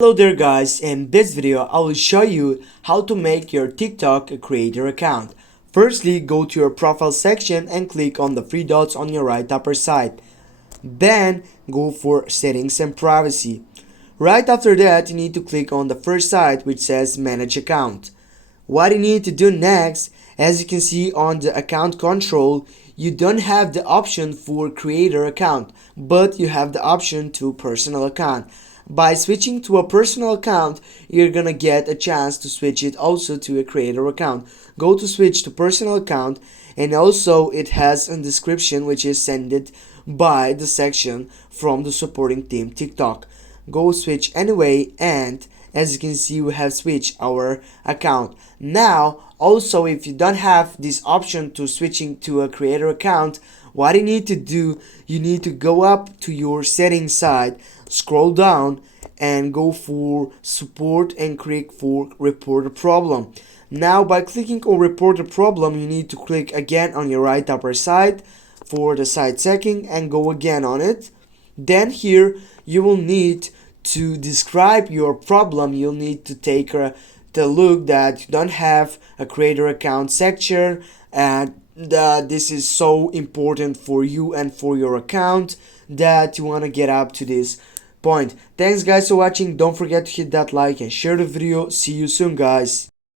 Hello there guys, in this video I will show you how to make your TikTok a creator account. Firstly, go to your profile section and click on the three dots on your right upper side. Then go for settings and privacy. Right after that, you need to click on the first side which says manage account. What you need to do next, as you can see on the account control, you don't have the option for creator account, but you have the option to personal account. By switching to a personal account, you're gonna get a chance to switch it also to a creator account. Go to switch to personal account, and also it has a description which is sent by the section from the supporting team TikTok. Go switch anyway, and as you can see, we have switched our account. Now also, if you don't have this option to switching to a creator account, what you need to do, you need to go up to your settings side, scroll down, and go for support and click for report a problem. Now by clicking on report a problem, you need to click again on your right upper side for the side setting and go again on it. Then here you will need to describe your problem. You'll need to take the look that you don't have a creator account section, and this is so important for you and for your account that you want to get up to this point. Thanks guys for watching. Don't forget to hit that like and share the video. See you soon guys.